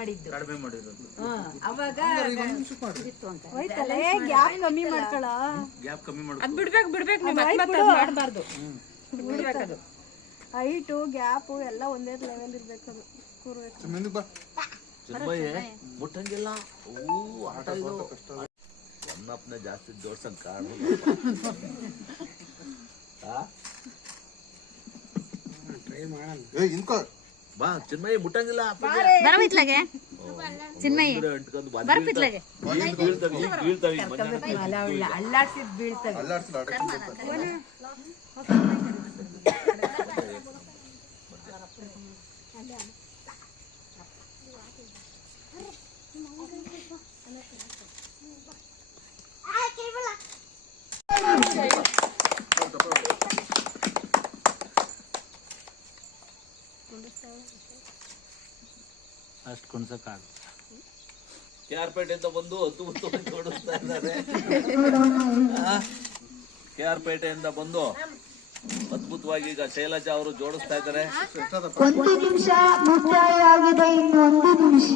ಮಾಡಿದ್ದು. ಕಡಿಮೆ ಮಾಡಿರೋದು. ಹಾ, ಅವಾಗ ಹೋಯ್ತಲ್ಲ ಏ ಗ್ಯಾಪ್ ಕಮ್ಮಿ ಮಾಡ್ಕೊಳ? ಗ್ಯಾಪ್ ಕಮ್ಮಿ ಅದ್ ಬಿಡ್ಬೇಕು ಬಿಡ್ಬೇಕು ನೀವು ಮತ್ತೆ ಮತ್ತೆ ಅದ್ ಮಾಡ್ಬಾರ್ದು. ಬಿಡ್ಬೇಕದು ಹೈಟು ಗ್ಯಾಪು ಎಲ್ಲ ಒಂದೇ ಲೆವೆಲ್ ಇರ್ಬೇಕು ಅದು. ಕೂರ್ಬೇಕು. ಮುಂದಕ್ಕೆ ಬಾ. ಚಿನ್ಮಯ್ಯ ಮುಟ್ಟಂಗಿಲ್ಲ. ಓ ಆಟ ಇದು. ಒನ್ನಪ್ಪನ ಜಾಸ್ತಿ ಜೋಡ್ಸಂಗ್ ಕಾರಣ ಏ ಇನ್ಕೋ ಬಾ ಚಿನ್ಮಯ್ಯ ಮುಟ್ಟಂಗಿಲ್ಲ. ಬರಬಿತ್ಲಾಗೆ ಬಂದ್ ಬರ್ಪಿತ್ಲಾಗೆ ಬೀಳ್ತವೆ ಬೀಳ್ತವೆ ಅಲ್ಲಾಡ್ಸಿದ್ ಬೀಳ್ತವೆ ಅಷ್ಟು ಕುಣ್ಸಕ್ಕಾಗ ಕೆ ಆರ್ ಪೇಟೆಯಿಂದ ಬಂದು ಹತ್ತು ಹತ್ತು ಜೋಡಿಸ್ತಾ ಇದ್ದಾರೆ. ಕೆ ಆರ್ ಪೇಟೆಯಿಂದ ಬಂದು ಅದ್ಭುತವಾಗಿ ಈಗ ಶೈಲಜಾ ಅವರು ಜೋಡಿಸ್ತಾ ಇದ್ದಾರೆ. ಒಂದು ನಿಮಿಷ ಮುಕ್ತಾಯ ಆಗಿದೆ ಇನ್ನು ಒಂದು ನಿಮಿಷ.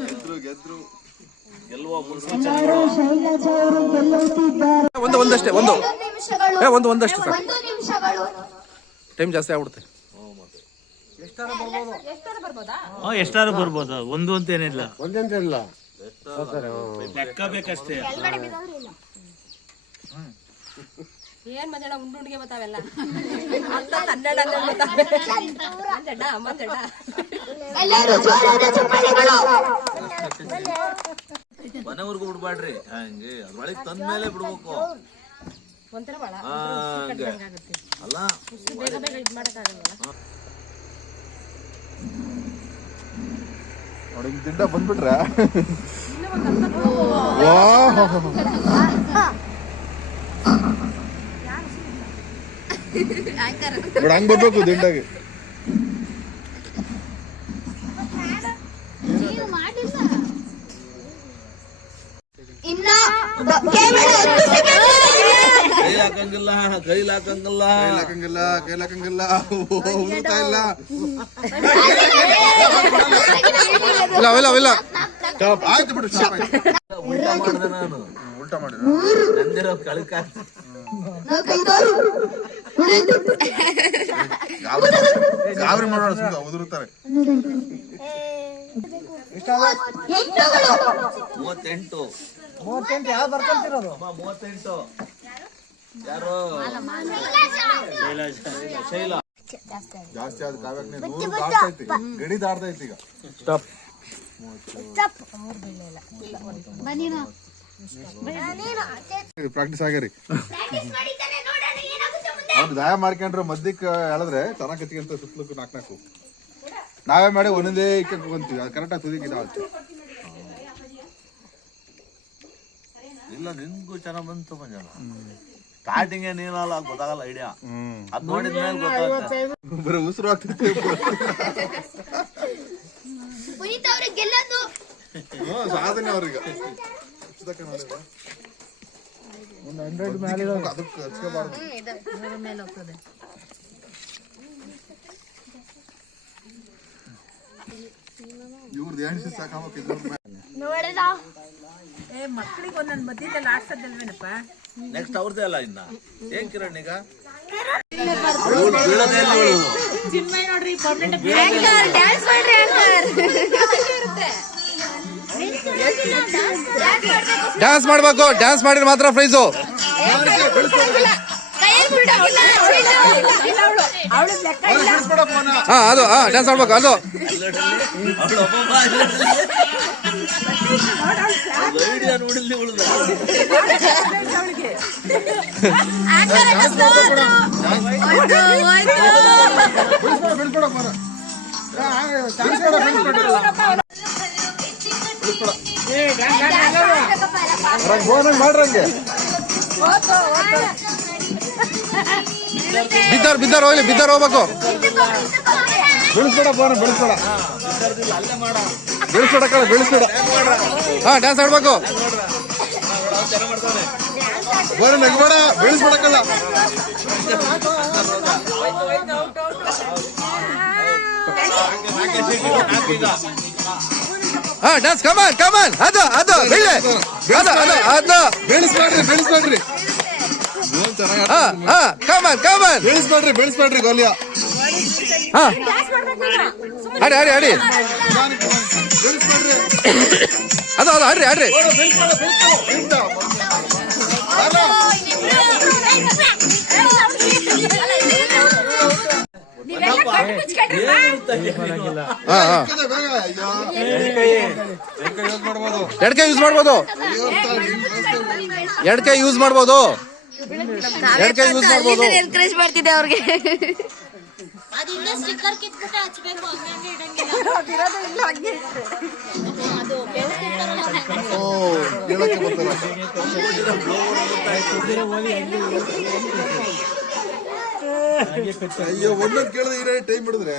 ಗೆದ್ರು ಗೆದ್ರು. ಗೆಲ್ಲುವ ಶೈಲಜಾ ಅವರು ಗೆಲ್ಲುತ್ತಿದ್ದಾರೆ. ಒಂದು ಒಂದಷ್ಟೇ ಒಂದು. ನಿಮಿಷಗಳು. ಏ ಒಂದು ಒಂದಷ್ಟು ಸರ್ ಒಂದು ನಿಮಿಷಗಳು. ಟೈಮ್ ಜಾಸ್ತಿ ಆಗ್ಬಿಡುತ್ತೆ. ಹ್ಞೂ ಎಷ್ಟಾರು ಬರ್ಬೋದ. ಒಂದು ಅಂತೇನಿಲ್ಲ ಲೆಕ್ಕ ಬೇಕಷ್ಟೇ. ಏನ್ ಉಂಡುಂಡಿಗೆ ಹನ್ನೆರಡು ಹನ್ನೆರಡು ಮಂಜಣ್ಣ ಮಂಜಣ್ಣ ಎಲ್ಲರೂ ಜೋರಾದ ಚಪ್ಪಾಳೆಗಳು ಮನೆವರೆಗೂ ಬಿಡ್ಬೇಡ್ರಿ. ಹಂಗೆ ಅದ್ರೊಳಗೆ ತಂದ ಮೇಲೆ ಬಿಡ್ಬೇಕು. ಒಂಥರ ಬಾಳ ಅಲ್ಲ ಬೇಗ ಬೇಗ ಇದ್ ಮಾಡಕ್ಕಾಗಲ್ಲ ನೋಡಿ ಹಿಂಗ್ ದಿಂಡ ಬಂದ್ಬಿಟ್ರ ನೋಡಿ ಹಂಗ್ ಬರ್ಬೇಕು ದಿಂಡಾಗೆ ಇನ್ನ ಕೇವಲ ಹತ್ತು ಸೆಕೆಂಡ್ಗಳಿವೆ. ಕೈ ಹಾಕಂಗಿಲ್ಲ ಕೈಲಕಂಗಲ್ಲ ಹಾಕಂಗಿಲ್ಲ ಕೈಲಿ ಹಾಕಂಗಿಲ್ಲ ಉದುರ್ತಾ ಇಲ್ಲ. ಇಲ್ಲ ಅವೆಲ್ಲ ಅವೆಲ್ಲ ಆಯ್ತು ಬಿಡು ಸ್ಟಾಪ್ ಆಯ್ತು. ಉಲ್ಟಾ ಮಾಡಿದೆ ನಾನು. ಉಲ್ಟಾ ಮಾಡಿ ನಂದಿರೋ ಕಳಕ. ಗಾಬರಿ ಮಾಡೋಣ ಸುಮ್ಮನೆ ಉದುರುತ್ತಾರೆ. ಮೂವತ್ತೆಂಟು. ಮೂವತ್ತೆಂಟು. ಯಾವ ಬರ್ಕೊಂತಿರೋದು? ಮೂವತ್ತೆಂಟು. ಯಾರು? ಶೈಲ. ಜಾಸ್ತಿ ಆದ ಕಾವ್ಯಕ್ಕೆ ನೂರು ದಾಟ್ತೈತಿ ಗಡಿ ದಾಟ್ತೈತಿ ಈಗ. ಸ್ಟಾಪ್. ಪ್ರಾಕ್ಟೀಸ್ ಆಗ್ಯಾರಿ ಅವ್ನು ದಯ ಮಾಡ್ಕೊಂಡ್ರೆ ಮದ್ದಿಕ್ ಹೇಳಿದ್ರೆ ಚೆನ್ನಾಗಿ ಕತ್ತಿಗಂತ ಸುತ್ತಲಕ್ಕೂ ನಾಲ್ಕು ನಾಲ್ಕು ನಾವೇ ಮಾಡಿ ಒಂದೇ ಇಕ್ಕ ಕುಂತೀವಿ ಅದು ಕರೆಕ್ಟಾಗಿ ತುದಿಕ್ಕೆ ನಾವು ಇಲ್ಲ ನಿನ್ಗೂ ಚೆನ್ನಾಗಿ ಬಂತು ಮಂಜಾನ. ಸ್ಟಾರ್ಟಿಂಗ್ ನೀನಲ್ಲ ಗೊತ್ತಾಗಲ್ಲ ಐಡಿಯಾ ಅದ್ ನೋಡಿದ್ಮೇಲೆ ಗೊತ್ತಾಗುತ್ತೆ. ಬರೀ ಉಸಿರು ಆಗ್ತೈತಿ ಪುನೀತ್ ಅವ್ರಿಗೆ ಗೆಲ್ಲೋದು. ಹ್ಮ್, ಸಾಧನೆ ಅವ್ರಿಗೆ. ಎಷ್ಟು ತನಕ ನೋಡಿಲ್ಲ? ಅದಕ್ಕೆ ಹಚ್ಕೋಬಾರ್ದು. ಇವ್ರದ್ದು ಎಣಿಸಿ ಸಾಕಾಗಬೇಕು ಇದ್ರ ನೋಡಿದ? ಏ ಮಕ್ಳಿಗೆ ಒಂದೊಂದು ಲಾಸ್ಟ್ ಆಡ್ಸೋದಲ್ವೇನಪ್ಪ ನೆಕ್ಸ್ಟ್ ಅವ್ರದೇ ಅಲ್ಲ ಇನ್ನ. ಏನ್ ಕಿರಣ್ ಈಗ. ಡ್ಯಾನ್ಸ್ ಮಾಡ್ಬೇಕು ಡ್ಯಾನ್ಸ್ ಮಾಡಿದ್ರೆ ಮಾತ್ರ ಪ್ರೈಸು ಹಾ ಅದು ಹಾ ಡ್ಯಾನ್ಸ್ ಮಾಡ್ಬೇಕು ಅದು. ಅವ್ಳು ಒಬ್ಬೊಬ್ಬ ಐಡಿಯಾ ನೋಡಿಲ್ಲಿ ಉಳ್ದ ಅವಳಿಗೆ ಬಿಡಿಸ್ಬೇಡ ಮರ ಚಾನ್ಸ್ ಕೊಡ ಮಾಡ್ರಂಗೆ ಬಿದ್ದಾರ್ ಬಿದ್ದಾರ್ ಹೋಗ್ಲಿ ಬಿದ್ದಾರ್ ಹೋಗ್ಬೇಕು ಬೆಳೆಸ್ಬೇಡ ಬೋನ ಬೆಳೆಸ್ಬೇಡ ಬೆಳೆಸ್ಬೇಡ ಕಣ ಬೆಳೆಸ್ಬೇಡ ಹಾ ಡ್ಯಾನ್ಸ್ ಆಡ್ಬೇಕು. ಬೋನ ನಗ್ಬೇಡ ಬೆಳೆಸ್ಬೇಡ ಕಲ್ಲ ಹಾ ಡ್ಯಾನ್ಸ್ ಕಮಾನ್ ಕಮಾನ್ ಅದು ಅದು ಅದು ಅದು ಅದು. ಬೆಳೆಸ್ಬೇಡ್ರಿ ಬೆಳೆಸ್ಬೇಡ್ರಿ ಹಾ ಹಾ ಕಮಾನ್ ಕಮಾನ್ ಬೆಳೆಸ್ಬೇಡ್ರಿ ಬೆಳೆಸ್ಬೇಡ್ರಿ ಗೋಲಿಯ. ಹಾ. ಆಡಿ ಆಡಿ ಆಡಿ ಅದು ಅದು ಆಡ್ರಿ ಆಡ್ರಿ ಹಾ ಹಾ ಬೇಗ ಅಯ್ಯೋ ಮಾಡ್ಬೋದು ಎರಡ್ ಕೈ ಯೂಸ್ ಮಾಡ್ಬೋದು. ಎರಡ್ ಕೈ ಯೂಸ್ ಮಾಡ್ಬೋದು. ಎರಡ್ ಕೈ ಯೂಸ್ ಮಾಡ್ಬೋದು. ಎನ್ಕರೇಜ್ ಮಾಡ್ತಿದ್ದೆ ಅವ್ರಿಗೆ. ಅದಿಂದ ಸ್ಟಿಕ್ಕರ್ ಕಿತ್ಬಿಟ್ಟು ಹಚ್ಬೇಕು ಹಂಗೆ ಇಡಂಗಿಲ್ಲ. ಅದು ಓ ಹೇಳಕ್ಕೆ ಬರ್ತಾರ ಅಯ್ಯೋ ಒಂದೊಂದು ಕೇಳಿದ್ರೆ ಇರೋ ಟೈಮ್ ಹಿಡಿದ್ರೆ.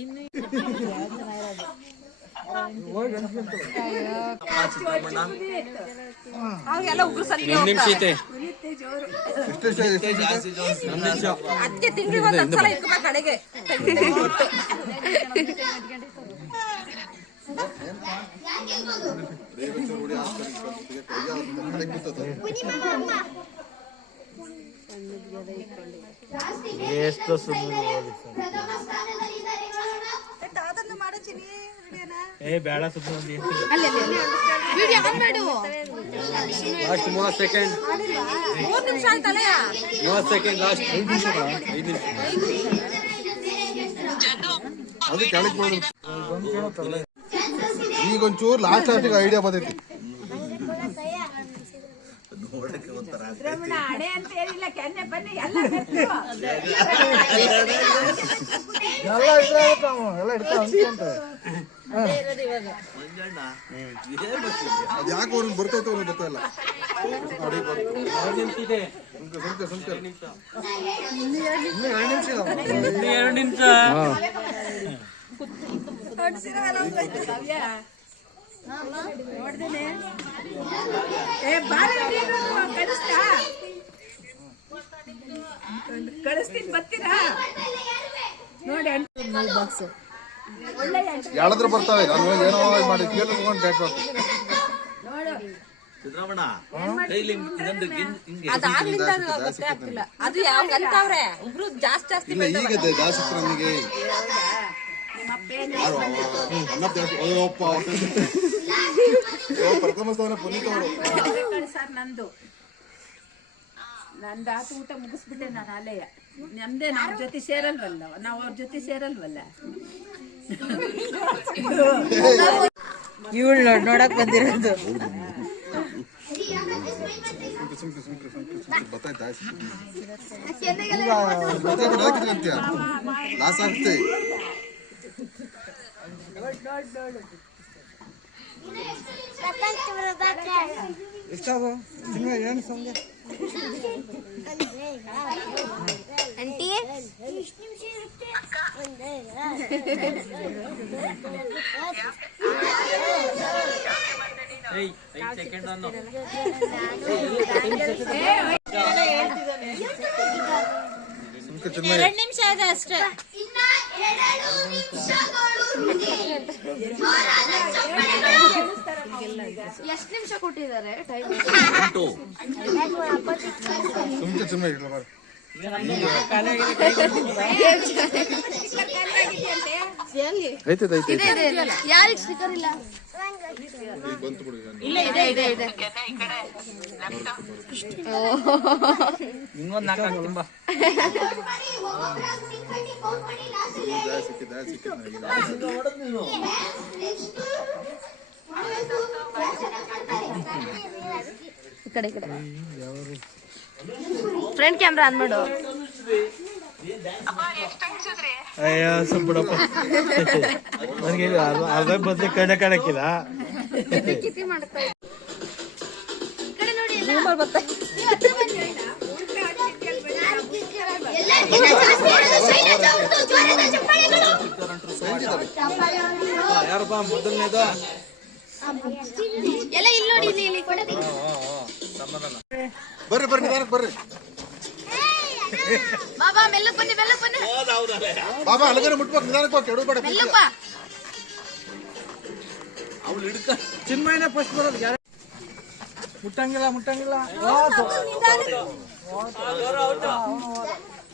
ಇನ್ನು ಅದಕ್ಕೆ ತಿಂಗಳಿಗೆ ಒಂದ್ ಸಲ ಇಟ್ಕೋಬೇಕು ಕಡೆಗೆ. ಎಷ್ಟು ಏ ಬೇಡ ಸುಮ್ಮನೆ ವಿಡಿಯೋ ಸೆಕೆಂಡ್ ಮಾಡು. ಮೂರ್ ನಿಮಿಷ ಆಯ್ತಲ್ಲ ಅದು ಕೆಳಗೆ ಈಗ ಒಂಚೂರು ಲಾಸ್ಟ್ ಲಾಸ್ಟಿಗೆ ಐಡಿಯಾ ಬಂದೈತಿ. ರಮಣ ಹಣೆ ಅಂತ ಏನಿಲ್ಲ ಕೆನ್ನೆ ಬನ್ನಿ ಎಲ್ಲ ಬರ್ತೀವ. ಅದು ಯಾಕೆ ಅವ್ರಿಗೆ ಬರ್ತೈತೆ ಅವ್ರಿಗೆ. ಎರಡು ನಿಮಿಷ ಕಳಿಸ್ತೀನಿ ಬರ್ತೀರಾ ನೋಡಿ ಬಾಕ್ಸ್ ಬರ್ತಾವೆ ನಾನು ಏನೋ ಮಾಡಿ ಕೇಳಿ ತಗೊಂಡು ಡೇಟ್ ಮಾಡ್ತೀನಿ. ನೋಡು ಸಿದ್ದರಾಮಣ್ಣ ಕೈಲಿ ಇದೊಂದು ಅದಾಗ್ಲಿಂದ ಅದು ಗೊತ್ತೇ ಆಗ್ತಿಲ್ಲ. ಅದು ಯಾವ ಅಂತವ್ರೆ? ಉಗ್ರು ಜಾಸ್ತಿ ಜಾಸ್ತಿ ಈಗ ಜಾಸ್ತಿ ನನಗೆ ಯಾರು no, ಅಯ್ಯೋಪ್ಪ ಅಯ್ಯೋ, ಪ್ರಥಮ ಸ್ಥಾನ ಪುನೀತ್ ಅವರು ಸರ್ ನಂದು ನಂದು ಆತ ಊಟ ಮುಗಿಸ್ಬಿಟ್ಟೆ ನಾನು ಅಲೆಯ ನಮ್ದೇ ನಮ್ಮ ಜೊತೆ ಸೇರಲ್ವಲ್ಲ ನಾವು ಅವ್ರ ಜೊತೆ ಸೇರಲ್ವಲ್ಲ ಇವಳು ನೋಡ್ ನೋಡಕ್ ಬಂದಿರೋದು ಗೊತ್ತಾಯ್ತಾ? ಲಾಸ್ ಗೊತ್ತಾಗ್ಬಿಟ್ಟು ಯಾಕೆ ಇಟ್ಕೊಂತೀಯ? ಲಾಸ್ ಆಗುತ್ತೆ ಎರಡ್ ನಿಮಿಷ ಇದೆ ಅಷ್ಟೇ. ಎಷ್ಟು ನಿಮಿಷ ಕೊಟ್ಟಿದ್ದಾರೆ? ಟೈಮ್. ಸುಮ್ಮನೆ ಇಡ್ಲ ಬಾರ ಇದೆ ಇದೆ ಇದೆ ಕಡೆ ಕಡೆ. ಫ್ರಂಟ್ ಕ್ಯಾಮ್ರಾ ಆನ್ ಮಾಡು. ಅಯ್ಯೋ ಸ್ವಲ್ಪ ಬಿಡಪ್ಪ ನನಗೆ ಅರ್ಧ ಬದಲು ಕಡೆ ಕಾಣಕ್ಕಿಲ್ಲ. ಯಾರಪ್ಪ ನೋಡಿ ಎಲ್ಲ. ಎಲ್ಲ ಇಲ್ಲಿ ನೋಡಿ ಇಲ್ಲಿ ಇಲ್ಲಿ ಕೊಡಲಿ ಬರ್ರಿ ಬರ್ರಿ ನಿಧಾನಕ್ಕೆ ಬರ್ರಿ ಬಾ ಬಾ ಮೆಲ್ಲಕ್ ಬನ್ನಿ ಮೆಲ್ಲಕ್ ಬನ್ನಿ ಬಾಬಾ ಅಲ್ಲಿಗೆ ಮುಟ್ಬೇಕು ನಿಧಾನಕ್ಕೆ ಹೋಗಿ ಕೆಡು ಬೇಡ ಮೆಲ್ಲಕ್ ಬಾ ಚಿನ್ಮಯನ ಫಸ್ಟ್ ಬರೋದು ಯಾರ ಮುಟ್ಟಂಗಿಲ್ಲ ಮುಟ್ಟಂಗಿಲ್ಲ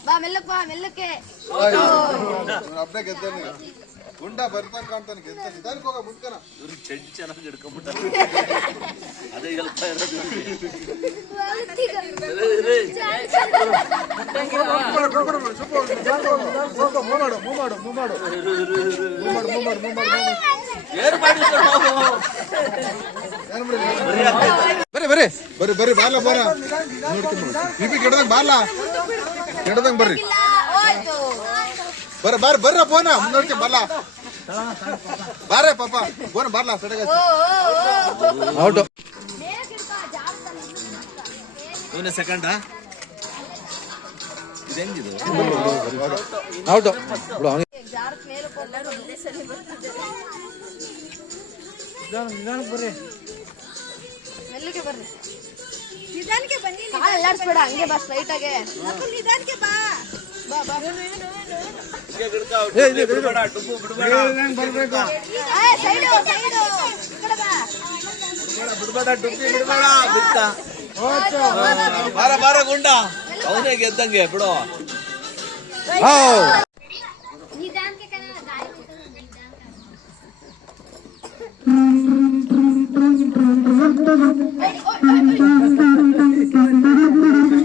ಬಾ ಮೆಲ್ಲಪ್ಪ ಬಾ ಮೆಲ್ಲಕ್ಕೆ ಅಪ್ಪ ಗೆದ್ದಾನೆ ಗುಂಡ ಬರ್ತಾನೆ ಕಾಣ್ತಾನೆ ಗೆದ್ದ ನಿಧಾನಕ್ಕೆ ಹೋಗ ಮುಟ್ಕನ ಇವ್ರು ಚೆಂಡು ಚೆನ್ನಾಗಿ ಹಿಡ್ಕೊಂಡ್ಬಿಟ್ಟ ಅದೇ ಹೇಳ್ತಾ ಇರೋದು ಇವ್ರಿಗೆ. ಮೂವ್ ಮಾಡು ಮೂವ್ ಮಾಡು ಮೂವ್ ಮಾಡು ಮೂವ್ ಮಾಡು ಮೂವ್ ಮಾಡು ಮೂವ್ ಮಾಡು ಏನ್ ಮಾಡಿ ಬರ್ರಿ ಬರ್ರಿ ಬರ್ರಿ ಬರ್ರಿ ಬಾರ್ಲ ಬಾರ ಬಿಪಿ ಕೆಡದಂಗ್ ಬಾರ್ಲ ಕೆಡದಂಗ್ ಬರ್ರಿ ಹೋಯ್ತು ಬರ್ರ ಬಾರ ಬರ್ರ ಬೋನ ಮುಂದೋಡ್ಕೆ ಬರ್ಲ. ಬಾರೆ ಪಾಪ ಬೋನ ಬಾರ್ಲ ಸಡಗ ಔಟ್ ಸೆಕೆಂಡಾ ಮೇಲೆ ಒಂದೇ ಸಲ ನಿಧಾನ ನಿಧಾನಕ್ಕೆ ಬರ್ರಿ. ಮೆಲ್ಲಗೆ ಬರ್ರಿ. ನಿಧಾನಕ್ಕೆ ಬನ್ನಿ ಕಾಲ್ ಎಲ್ಲಾಡ್ಸ್ಬೇಡ ಹಂಗೆ ಬಾ ಸ್ಟ್ರೈಟ್ ಆಗಿ. ನಿಧಾನಕ್ಕೆ ಬಾ. ಬಾ ಬಾ. ಬಿಡ್ಬೇಡ ಡುಬ್ಬು ಬಿಡ್ಬೇಡ ಸೈಡು ಸೈಡು ಈ ಕಡೆ ಬಾ ಬಿಡ್ಬೇಡ ಡುಬ್ಬಿ ಬಿಡ್ಬೇಡ ಬಿಟ್ಟ ಬಾರ ಬಾರ ಗುಂಡ ಅವನೇ ಗೆದ್ದಂಗೆ ಬಿಡು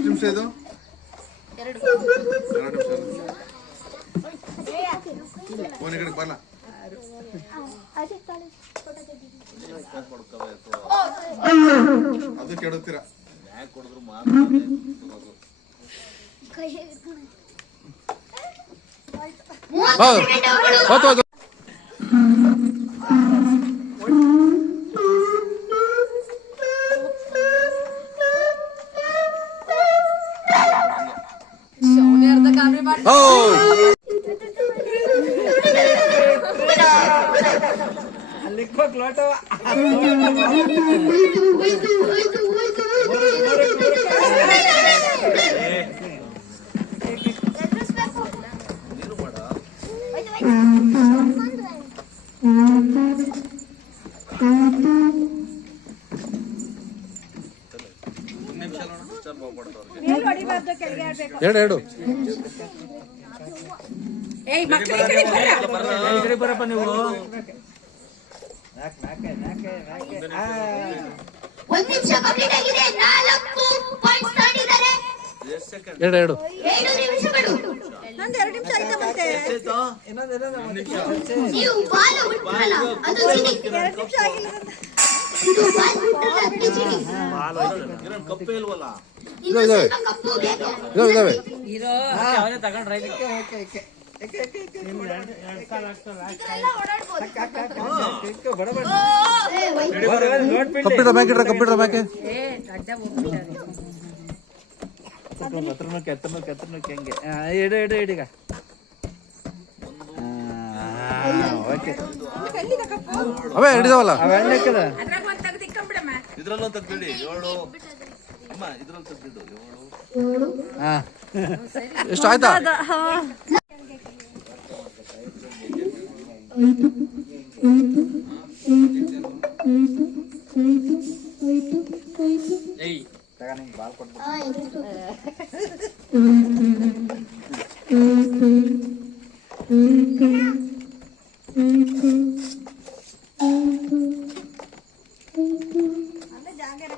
ನಿಮಿಷ ಬೋನ ಕಡೆಗೆ ಬರ್ಲ? ಅದು ಕೆಡುತ್ತೀರ ಅಲ್ಲಿಕ್ಬೇಕು ಎರಡು ಎರಡು ಏಯ್ ಮಕ್ಕಳ ಈ ಕಡೆ ಬರಪ್ಪ ನೀವು. ಒಂದ್ ನಿಮಿಷ ಕಂಪ್ಲೀಟ್ ಆಗಿದೆ ನಾಲ್ಕು ಪಾಯಿಂಟ್ಸ್ ತಾಂಡಿದ್ದಾರೆ. ಎರಡು ಎರಡು. ಏಳು ನಿಮಿಷಗಳು. ನಂದು ಎರಡು ನಿಮಿಷ ಆಯ್ತಾ ಮತ್ತೆ? ನೀವು ಬಾಲ್ ಬಿಟ್ರಲ್ಲ ಅದು ಚಿನಿ ಎರಡು ನಿಮಿಷ ಆಗಿಲ್ಲ ನಂದು. ಇದು ಬಾಲ್ ಬಿಟ್ರಲ್ಲ ಅದು ಚಿನಿ ಇನ್ನೊಂದು ಕಪ್ಪೇ ಇಲ್ವಲ್ಲ? ಇನ್ನು ಸ್ವಲ್ಪ ಕಪ್ಪು ಬೇಕು. ಇದಾವೆ ಇದಾವೆ. ಅವನೇ ತಗೊಂಡ್ರೆ ಇದೆಲ್ಲ ಓಡಾಡ್ಬೋದು ಕಂಪ್ಯೂಟರ್ ಬ್ಯಾಂಕ್ ಇಡ್ರ ಕಂಪ್ಯೂಟರ್ ಬ್ಯಾಂಕ್ ಹೆಂಗೆ ಇಡು ಇಡು ಇಡೀಗ ಓಕೆ ಅವೇ ಹಿಡಿದವಲ್ಲ ಅವೆಣ್ಣಕ್ಕದ ಅದ್ರಾಗ ಒಂದ್ ತೆಗ್ದು ಇಕ್ಕೊಂಬಿಡಮ್ಮ ಇದ್ರಲ್ಲೂ ತೆಗ್ದಿಡಿ ಏಳು ಅಮ್ಮ ಇದ್ರಲ್ಲಿ ತೆಗ್ದಿಡು ಏಳು ಹಾ ಎಷ್ಟು ಆಯ್ತಾ ನಿಂಗೆ ಬಾಲ್ ಕೊಟ್ಟು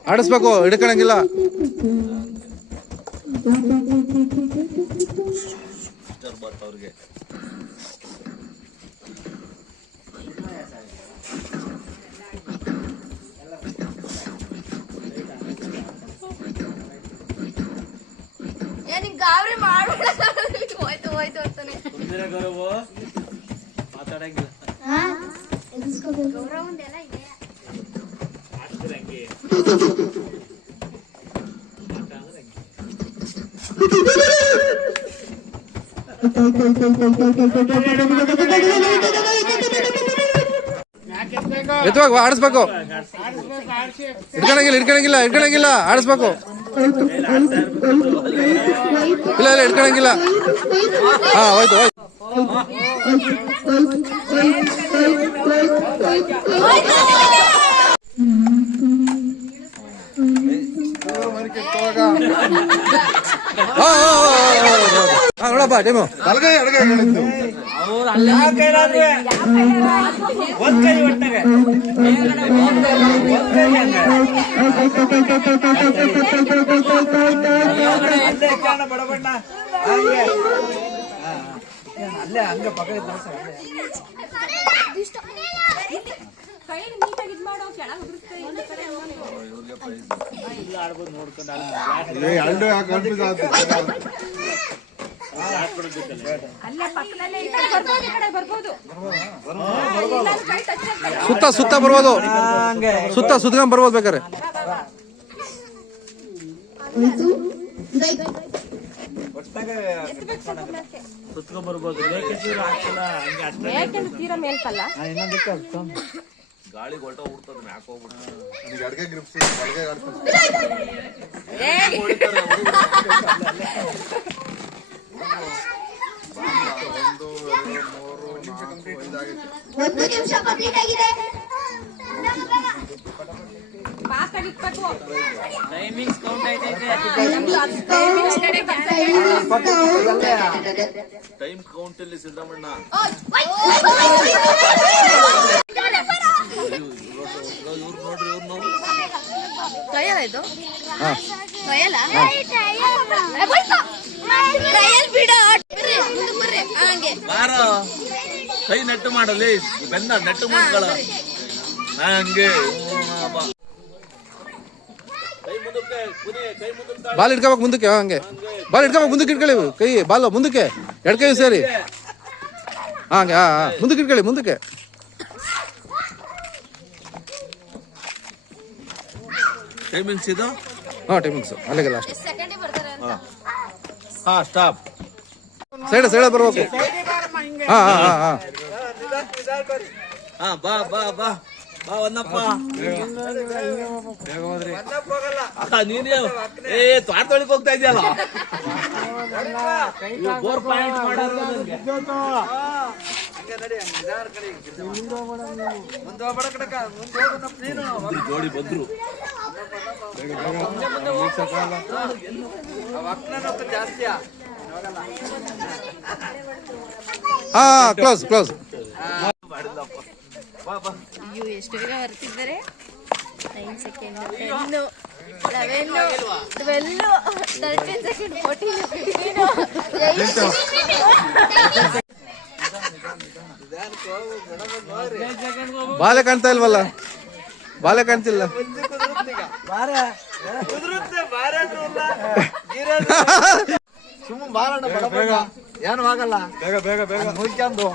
ಆಡಿಸ್ಬೇಕು ಹಿಡ್ಕೊಳಂಗಿಲ್ಲ. ಎತ್ತುವಾಗ ಆಡಿಸ್ಬೇಕು. ಹಿಡ್ಕೊಳಂಗಿಲ್ಲ ಹಿಡ್ಕೊಳಂಗಿಲ್ಲ ಹಿಡ್ಕೊಳಂಗಿಲ್ಲ ಆಡಿಸ್ಬೇಕು. ಇಲ್ಲ ಇಲ್ಲ ಇಟ್ಕೊಳಂಗಿಲ್ಲ ಹಾ ಹೋಯ್ತು ಹೋಯ್ತು ಹಾ ಹಾ, ಹಾ, ಹಾ, ಹಾ, ಹಾ. ಹಾ ನೋಡಪ್ಪ ಟೈಮು ಬಲಗೈ ಎಡಗೈ ಹೇಳಿದ್ದು. ಏ, ಎರಡು ಯಾಕೆ ಕನ್ಫ್ಯೂಸ್ ಆಯ್ತು? ಸುತ್ತ ಸುತ್ತ ಬರ್ಬೋದು ಸುತ್ತ ಸುತ್ಕೊಂಡ್ ಬರ್ಬೋದು. ಬೇಕಾರೆ ಸುತ್ಕೊಂಡ್ ಬರ್ಬೋದು ಬೇಕಿದ್ರೆ. ಹಾಕಿಲ್ಲ ಹಂಗೆ ಅಷ್ಟೇ ತೀರಾ ಮೇಲ್ಕಲ್ಲ. ಗಾಳಿ ಹೊಲ್ಟ ಹುಡ್ತದ ಮ್ಯಾಕ್ ನನಗೆ ಅಡ್ಗೆ ಗ್ರಿಪ್ಸ್ ಬಲಗೈ ಒಂದು ಎರಡು ಮೂರು ನಾಲ್ಕು ಐದಾಗೈತೆ ಒಂದು ನಿಮಿಷ ಕಂಪ್ಲೀಟ್ ಆಗಿದೆ ಟೈಮ್ ಕೌಂಟ್ ಅಲ್ಲಿ ಸಿದ್ದರಾಮಣ್ಣ ಟ್ರಯಲ್ ಇದು? ಹಾ. ಟ್ರಯಲ್ ಟ್ರಯಲ್ ಬಿಡು. ಬರ್ರಿ ಮುಂದಕ್ಕೆ ಬರ್ರಿ. ಹಂಗೆ. ಬಾರ. ಕೈ ನೆಟ್ಟು ಮಾಡಲಿ. ಬೆನ್ನ ನೆಟ್ಟು ಮಾಡ್ಕೊಳ. ಹಂಗೆ. ಬಾ. ಕೈ ಮುಂದಕ್ಕೆ ಕುನಿ ಕೈ ಮುಂದಕ್ಕೆ. ಬಾಲ್ ಇಟ್ಕೋಬೇಕು ಮುಂದಕ್ಕೆ ಹಂಗೆ. ಬಾಲ್ ಇಟ್ಕೋಬೇಕು ಮುಂದಕ್ಕೆ ಇಟ್ಕೊಳ್ಳಿ ಕೈ ಬಾಲ್ ಮುಂದಕ್ಕೆ. ಎರಡು ಕೈ ಸೇರಿ. ಹಾ, ಹಂಗೆ ಹಾ ಹಾ. ಮುಂದಕ್ಕೆ ಇಟ್ಕೊಳ್ಳಿ ಮುಂದಕ್ಕೆ. ಟೈಮಿಂಗ್ಸ್ ಇದು? ಹಾ ಟೈಮಿಂಗ್ಸ್ ಅಲ್ಲಿಗೆ ಲಾಸ್ಟ್ ಹಾಂ ಬರ್ತಾರೆ ಅಂತ. ಹಾ ಸ್ಟಾಪ್ ಸೈಡ್ ಸೈಡ್ ಬರ್ಬೇಕು. ಹಾಂ ಹಾಂ ಹಾಂ ಹಾಂ ಹಾಂ. ಬಾ ಬಾ ಬಾ. ಬಾ ಒಂದಪ್ಪ ನೀನು ಏ ತ್ವಾಟ ತೊಳಿಕ್ ಹೋಗ್ತಾ ಇದೆಯಲ್ಲ? Four point. ಬಂದ್ರು, ಜೋಡಿ ಬಂದ್ರು. ಹಾ ಕ್ಲೋಸ್ ಕ್ಲೋಸ್ ಅಯ್ಯೋ ಎಷ್ಟು ಬೇಗ ಬರ್ತಿದ್ದಾರೆ? Nine second ten eleven twelve thirteen second fourteen fifteen ಬಾಲೆ ಕಾಣ್ತಾ ಇಲ್ವಲ್ಲ? ಬಾಲೆ ಕಾಣ್ತಿಲ್ಲ. ಏನು ಆಗಲ್ಲ. ಬೇಗ ಬೇಗ ಬೇಗ. ಮುಗಿಸ್ಕೊಂಡು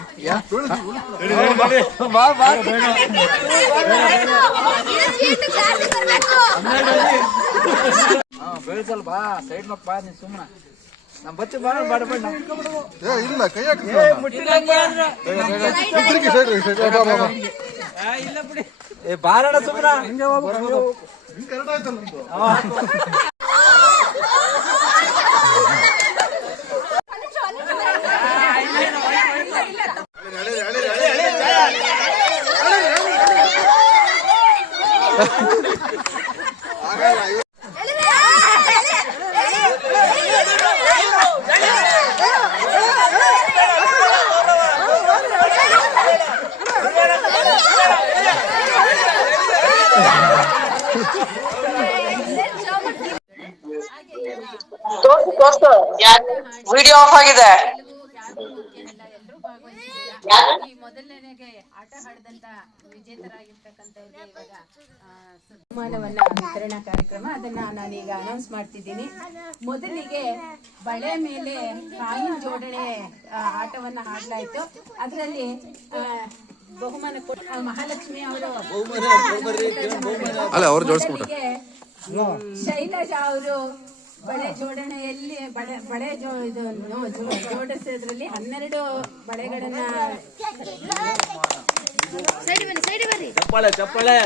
ಬೆಳೆಸಲ್ ಬಾ ಸೈಡ್ ಮಕ್ ಬಾ ನೀನ್ ಸುಮ್ಮನ ನಮ್ ಬಚ್ಚ ಬಾರ ಬಾಡಬೇಡ ಏ ಇಲ್ಲ ಕೈ ಹಾಕಿ ತಿರ್ಗಿ ಸೈಡ್ ಸೈಡ್ ಬಾ ಬಾ ಬಾ. ಏ ಬಾರಣ ಸುಮ್ಮನ ಹಿಂಗೆ ಹೋಗ್ಬೇಕು ಹಿಂಗ್ ಕರೆಕ್ಟ್ ಆಯ್ತಲ್ಲ ನಮ್ದು ವಿಡಿಯೋ ಈ ಮೊದಲನೇಗೆ ಆಟ ಆಡದಂತ ವಿಜೇತರಾಗಿರ್ತಕ್ಕಂಥವ್ರಿಗೆ ಇವಾಗ ಸನ್ಮಾನವನ್ನ ವಿತರಣಾ ಕಾರ್ಯಕ್ರಮ ಅದನ್ನ ನಾನೀಗ ಅನೌನ್ಸ್ ಮಾಡ್ತಿದ್ದೀನಿ. ಮೊದಲಿಗೆ ಬಳೆ ಮೇಲೆ ಕಾಯಿನ್ ಜೋಡಣೆ ಆಟವನ್ನ ಆಡ್ಲಾಯ್ತು. ಅದರಲ್ಲಿ ಬಹುಮಾನ ಮಹಾಲಕ್ಷ್ಮಿ ಅವರು ಶೈಲಜಾ ಅವರು ಬಳೆ ಜೋಡಣೆಯಲ್ಲಿ ಬಳೆ ಬಳೆ ಜೋ ಇದು ಜೋಡಿಸೋದ್ರಲ್ಲಿ ಹನ್ನೆರಡು ಬಳೆಗಳನ್ನ ಸೈಡ್ ಬನ್ನಿ ಸೈಡ್ ಬರ್ರಿ ಚಪ್ಪಾಳೆ ಚಪ್ಪಾಳೆ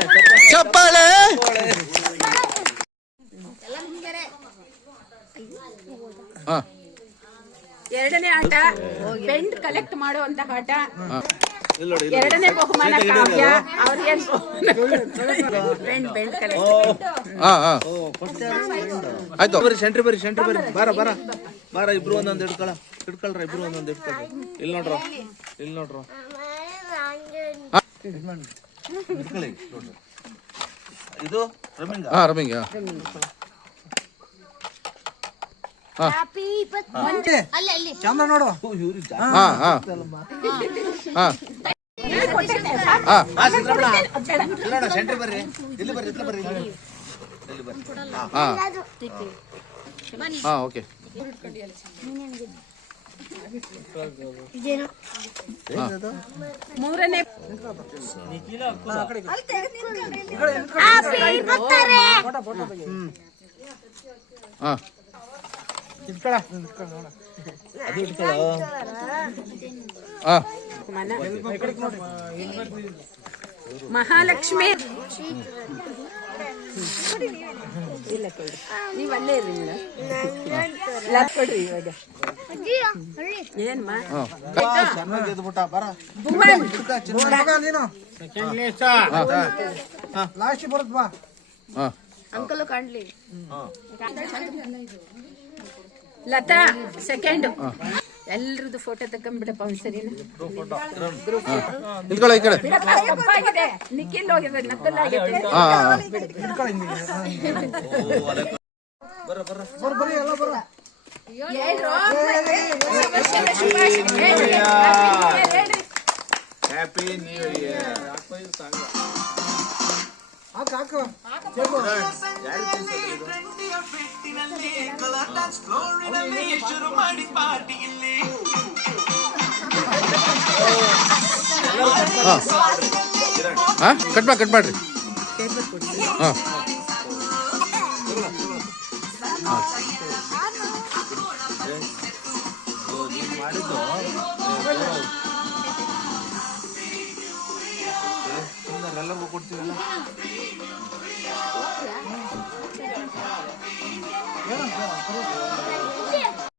ಚಪ್ಪಾಳೆ. ಎರಡನೇ ಆಟ ಪೆಂಡ್ ಕಲೆಕ್ಟ್ ಮಾಡುವಂತಹ ಆಟ. ಎರಡನೇ ಬಹುಮಾನ ಕಾವ್ಯ ಅವ್ರಿಗೆ ಹಾ ಹಾ. ಆಯ್ತು. ಬರ್ರಿ ಸೆಂಟ್ರಿ ಬರ್ರಿ ಸೆಂಟ್ರಿ ಬರ್ರಿ. ಬಾರ ಬಾರ. ಬಾರ ಇಬ್ರು ಒಂದೊಂದು ಹಿಡ್ಕೊಳ. ಹಿಡ್ಕೊಳ್ರ ಇಬ್ರು ಒಂದೊಂದು ಹಿಡ್ಕೊಳ್ರಿ. ಇಲ್ಲಿ ನೋಡ್ರ. ಇಲ್ಲಿ ನೋಡ್ರ. ಇದು ರಮಿಂಗ ಹಾ ಅಲ್ಲಿ ಚಂದ್ರ ನೋಡು. ಇವ್ರು ಹಾ ಹಾ. ಹಾ. ಹಾ. ನೋಡ ಸೆಂಟ್ರಿ ಬರ್ರಿ. ಇಲ್ಲಿ ಬರ್ರಿ ಇತ್ಲ ಬರ್ರಿ ಇಲ್ಲಿ. ಇಲ್ಲಿ ಬರ್ರಿ. ಹಾ. ಹಾ ಓಕೆ. ಮೂರನೇ ಹಾ. ಮಹಾಲಕ್ಷ್ಮಿ. ಇಲ್ಲ ನೀವು ಅಲ್ಲೇ ಇರಿ ಕೊಡ್ರಿ ಇವಾಗ ಲಾಸ್ಟ್ ಬರುತ್ತ ಅಂಕಲ್ ಕಾಣ್ಲಿ. ಲತಾ ಸೆಕೆಂಡ್ ಎಲ್ರದ್ದು ಫೋಟೋ ತಕೊಂಡ್ಬಿಡಪ್ಪ ಒಂದ್ಸರಿನ ನಿಂತ್ಕೊಳ್ಳ ಈ ಕಡೆ. ತಪ್ಪಾಗಿದೆ. ನಿಖಿಲ್ ಹೋಗಿದೆ ನಕ್ಕಲಾಗಿದೆ ಹಾ ಹಾ ಹಾ. ಹಾಕ ಹಾಕ. ಎಲ್ಲ ಮಾಡಿ ಹಾಕ ಹಾ. ಕಟ್ ಮಾಡಿ ಕಟ್ ಮಾಡ್ರಿ. ಹಾ. ಮಾಡಿದ್ದು ಎಲ್ಲರಿಗೂ ಕೊಡ್ತೀವಲ್ಲ Gracias.